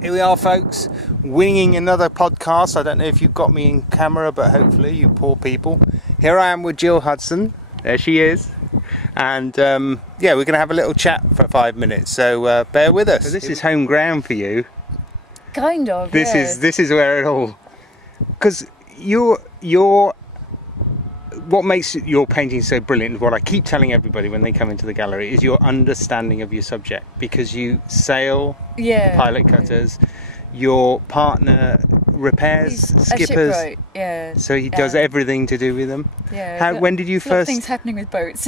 Here we are, folks, winging another podcast. I don't know if you've got me in camera, but hopefully, you poor people. Here I am with Jill Hudson. There she is. And yeah, we're going to have a little chat for 5 minutes, so bear with us. So this is home ground for you. Kind of, This yeah. is where it all... Because you're... What makes your painting so brilliant, what I keep telling everybody when they come into the gallery, is your understanding of your subject. Because you sail pilot cutters, your partner repairs skippers. A shipwright, yeah. So he does everything to do with them. Yeah. When did you There's a lot of first... things happening with boats.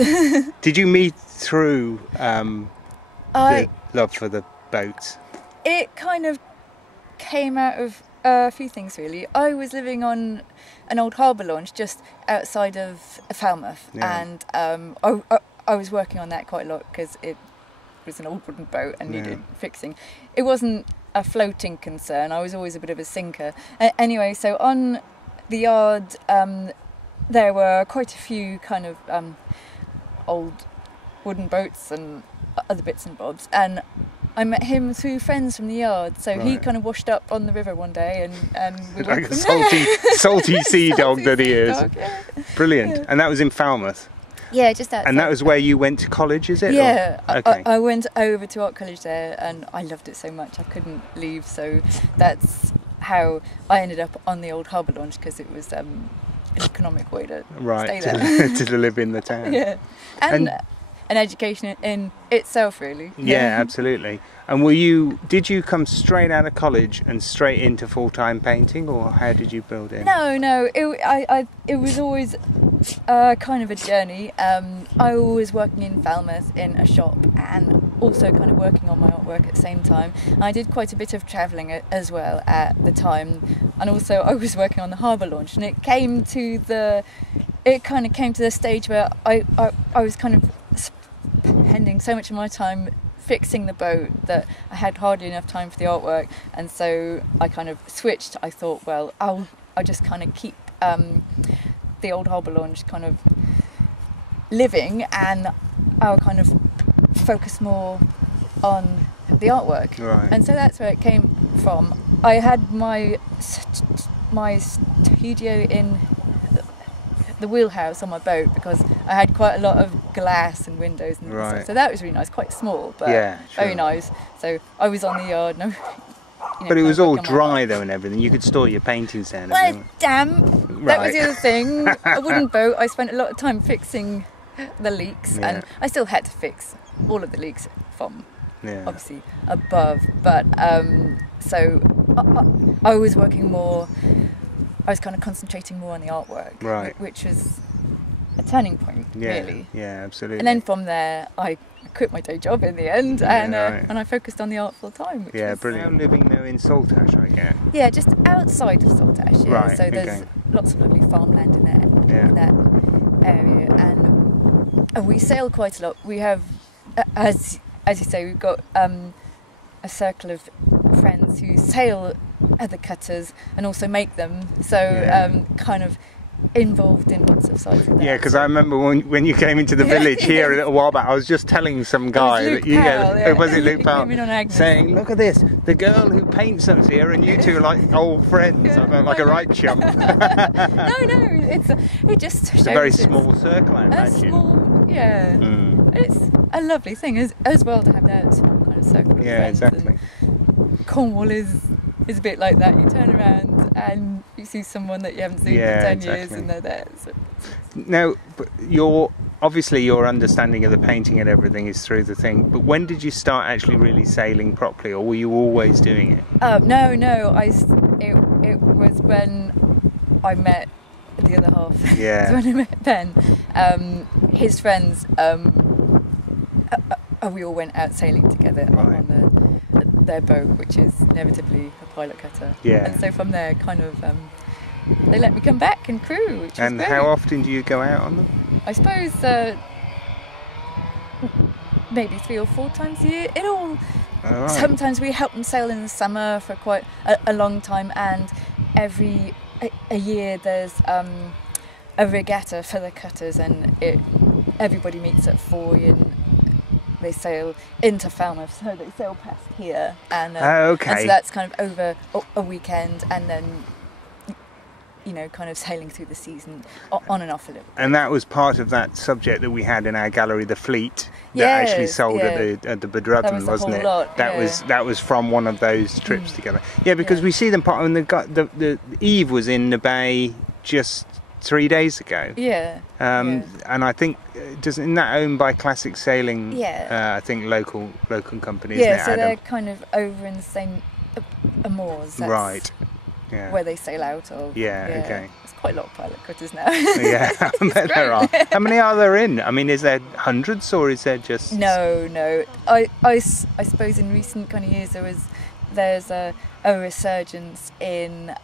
Did you meet through the love for the boats? It kind of came out of a few things, really. I was living on an old harbour launch just outside of Falmouth, and I was working on that quite a lot because it was an old wooden boat and needed fixing. It wasn't a floating concern. I was always a bit of a sinker. Anyway, so on the yard there were quite a few kind of old wooden boats and other bits and bobs, and I met him through friends from the yard, so he kind of washed up on the river one day, and we like went a salty sea dog that he is. Dog, yeah. Brilliant. Yeah. And that was in Falmouth. Yeah, just outside. And that was where you went to college, is it? Yeah, Okay. I went over to art college there, and I loved it so much I couldn't leave. So that's how I ended up on the old harbour launch, because it was an economic way to stay there. to live in the town. Yeah, and an education in itself, really. Yeah, absolutely. And did you come straight out of college and straight into full-time painting, or how did you build it? No, it was always kind of a journey. I was working in Falmouth in a shop and also kind of working on my artwork at the same time. I did quite a bit of travelling as well at the time, and also I was working on the harbour launch, and it kind of came to the stage where I was kind of spending so much of my time fixing the boat that I had hardly enough time for the artwork, and so I kind of switched. I thought, well, I'll just kind of keep the old harbour launch kind of living, and I'll kind of focus more on the artwork. Right. And so that's where it came from. I had my studio in the wheelhouse on my boat, because I had quite a lot of glass and windows and stuff. So that was really nice, quite small, but very nice. So I was on the yard. And but it was all dry though and everything. You could store your paintings there. Well, damp. That was the other thing. A wooden boat. I spent a lot of time fixing the leaks, and I still had to fix all of the leaks from obviously above. But so I was working more. I was kind of concentrating more on the artwork, which was a turning point, really. Yeah, absolutely. And then from there, I quit my day job in the end, and I focused on the art full time. Which was brilliant. Living there in Saltash, I guess. Yeah, just outside of Saltash. Yeah. Right. So there's lots of lovely farmland in that area, and we sail quite a lot. We have, as you say, we've got a circle of friends who sail other cutters and also make them, so kind of involved in lots of sides of that. Yeah, because I remember when you came into the village here a little while back, I was just telling some guy that you was it Luke Powell, Agnes, saying, look at this, the girl who paints us here, and you two are like old friends. I felt like a right chump. No, it just shows it's a very small circle, I imagine. It's a lovely thing as well to have that small kind of circle of friends. Exactly. And Cornwall is a bit like that. You turn around and you see someone that you haven't seen for 10 years, and they're there. So. Now, your understanding of the painting and everything is through the thing. But when did you start actually really sailing properly, or were you always doing it? No. It was when I met the other half. Yeah. It was when I met Ben. His friends. We all went out sailing together on their boat, which is inevitably a pilot cutter. Yeah. And so from there, kind of, they let me come back and crew, which was great. How often do you go out on them? I suppose maybe 3 or 4 times a year. Sometimes we help them sail in the summer for quite a long time, and every a year there's a regatta for the cutters, and everybody meets at Foy they sail into Falmouth, so they sail past here, and okay. and so that's kind of over a weekend, and then kind of sailing through the season on and off a little bit. And that was part of that subject that we had in our gallery, the fleet that actually sold at the Bedrutton, wasn't it? That was from one of those trips together. Yeah, because we see them part. And the Eve was in the bay just 3 days ago. And I think isn't that owned by Classic Sailing? I think local company. Isn't it, so Adam? they're kind of over in the same moors. Right. Yeah. Where they sail out of. Yeah, okay. There's quite a lot of pilot cutters now. Yeah, I bet there are. How many are there in? I mean, is there hundreds or is there just... No. I suppose in recent kind of years there's a resurgence in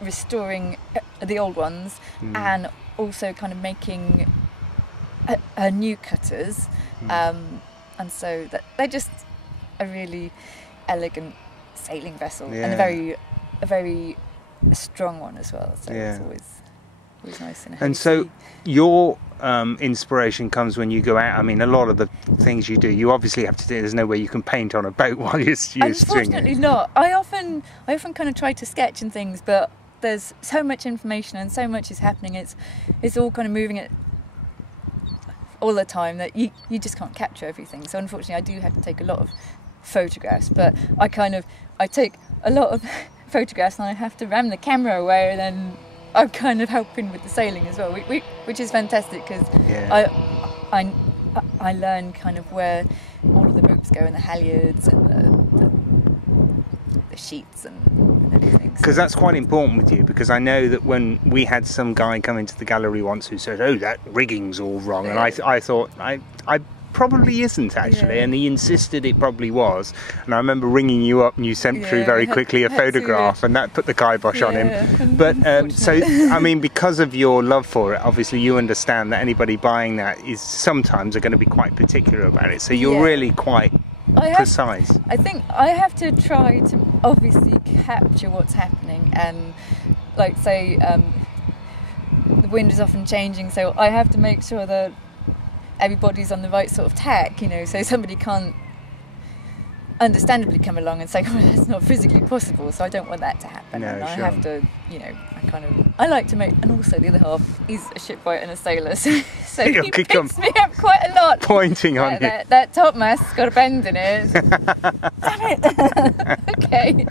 restoring the old ones and also kind of making new cutters. And so they're just a really elegant sailing vessel and a very strong one as well, so it's always nice and so your inspiration comes when you go out. I mean, a lot of the things you do, you obviously have to do. There's no way you can paint on a boat while you're stringing. Unfortunately not. I often kind of try to sketch and things, but there's so much information and so much is happening, it's all kind of moving at all the time that you just can't capture everything. So unfortunately I do have to take a lot of photographs, but I take a lot of photographs and I have to ram the camera away, and then I'm kind of helping with the sailing as well, which is fantastic because I learn kind of where all of the ropes go and the halyards and the sheets and everything. Because that's quite important with you, because I know that when we had some guy come into the gallery once who said, "Oh, that rigging's all wrong," and I thought I probably isn't actually, and he insisted it probably was, and I remember ringing you up and you sent through very quickly a photograph and that put the kibosh on him. But so I mean, because of your love for it, obviously you understand that anybody buying that is sometimes are going to be quite particular about it, so you're really quite precise. I think I have to try to obviously capture what's happening, and like say the wind is often changing, so I have to make sure that everybody's on the right sort of tack, so somebody can't understandably come along and say, "Oh, that's not physically possible," so I don't want that to happen. No, and I have to, I like to make, and also the other half is a shipwright and a sailor, so he picks me up quite a lot. Pointing on you. That topmast's got a bend in it. Damn it. Okay.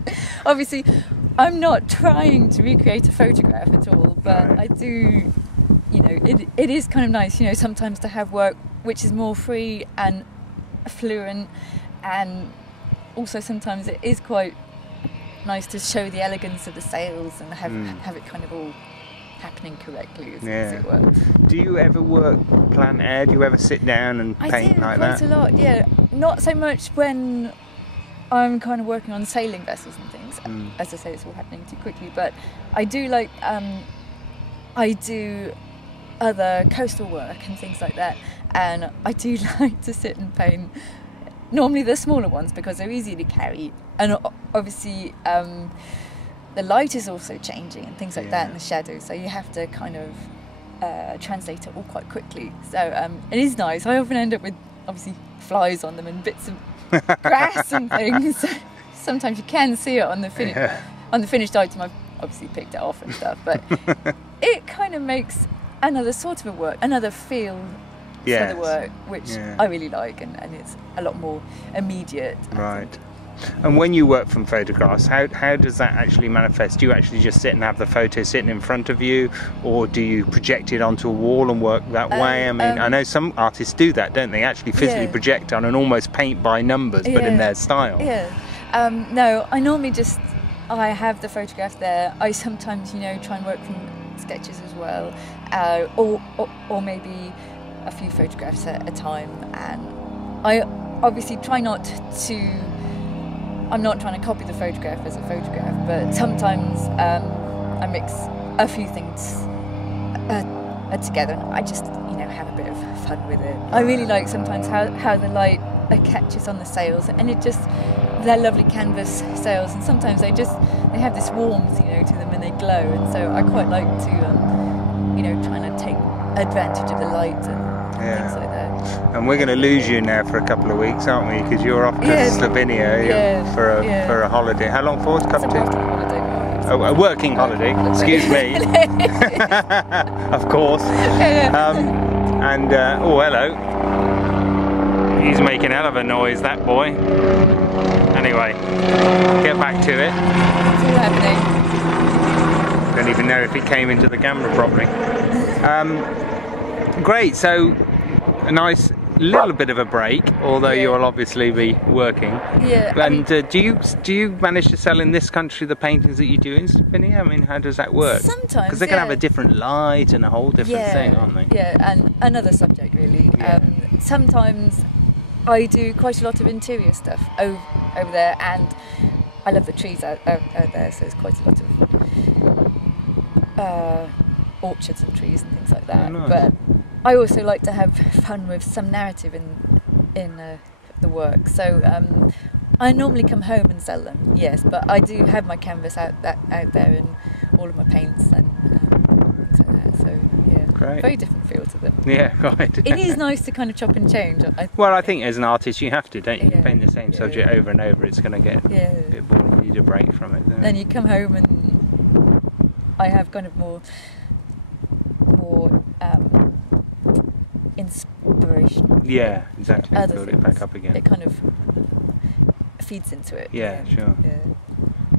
Obviously, I'm not trying to recreate a photograph at all, but I do... it is kind of nice, sometimes to have work which is more free and fluent, and also sometimes it is quite nice to show the elegance of the sails and have it kind of all happening correctly, as it were. Do you ever work Plein Air? Do you ever sit down and paint like that? I do quite a lot, yeah. Not so much when I'm kind of working on sailing vessels and things. As I say, it's all happening too quickly, but I do like... I do other coastal work and things like that, and I do like to sit and paint normally the smaller ones because they're easy to carry, and obviously the light is also changing and things like that, and the shadows, so you have to kind of translate it all quite quickly, so it is nice. I often end up with obviously flies on them and bits of grass and things. Sometimes you can see it on the finished item. I've obviously picked it off and stuff, but it kind of makes another sort of a work, another feel for the work, which I really like, and it's a lot more immediate. Right. And when you work from photographs, how does that actually manifest? Do you actually just sit and have the photo sitting in front of you, or do you project it onto a wall and work that way? I mean, I know some artists do that, don't they? Actually physically project on and almost paint by numbers, but in their style. No, I normally just... I have the photograph there. I sometimes, try and work from sketches as well, or maybe a few photographs at a time. And I obviously try not to... I'm not trying to copy the photograph as a photograph, but sometimes I mix a few things together, and I just, have a bit of fun with it. I really like sometimes how the light catches on the sails, and it just... They're lovely canvas sails, and sometimes they have this warmth, to them, and they glow, and so I quite like to, trying to take advantage of the light and things like that. And we're going to lose you now for a couple of weeks, aren't we? Because you're off to Slovenia for a holiday. How long for? It's a working holiday. Oh, a working holiday. Excuse me. Of course. Oh, hello. He's making a hell of a noise, that boy. Anyway, get back to it. It's all happening. Don't even know if it came into the camera properly. Great, so a nice little bit of a break, although you'll obviously be working. Yeah. And do you manage to sell in this country the paintings that you do in Slovenia? I mean, how does that work? Sometimes, because they can have a different light and a whole different thing, aren't they? Yeah, and another subject really. Yeah. Sometimes I do quite a lot of interior stuff over there, and I love the trees out there, so there's quite a lot of orchards and trees and things like that. Oh, nice. But I also like to have fun with some narrative in the work. So I normally come home and sell them, yes, but I do have my canvas out there and all of my paints and things like that. So yeah, great. Very different feel to them. Yeah, quite. It is nice to kind of chop and change. Well, I think as an artist you have to, don't you? Yeah. You paint the same subject over and over, it's going to get a bit boring. You need a break from it. Then you come home and I have kind of more inspiration. Yeah, exactly. Other Build it things. back up again. It kind of feeds into it. Yeah, sure. Yeah.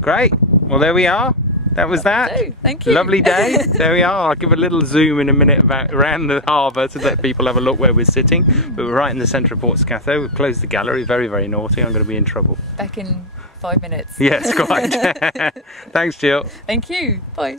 Great. Well, there we are. That was that. Thank you. Lovely day. There we are. I'll give a little zoom in a minute around the harbour to let people have a look where we're sitting. But we're right in the centre of Portscatho. We've closed the gallery. Very, very naughty. I'm going to be in trouble. Back in 5 minutes. Yes, quite. Thanks, Jill. Thank you. Bye.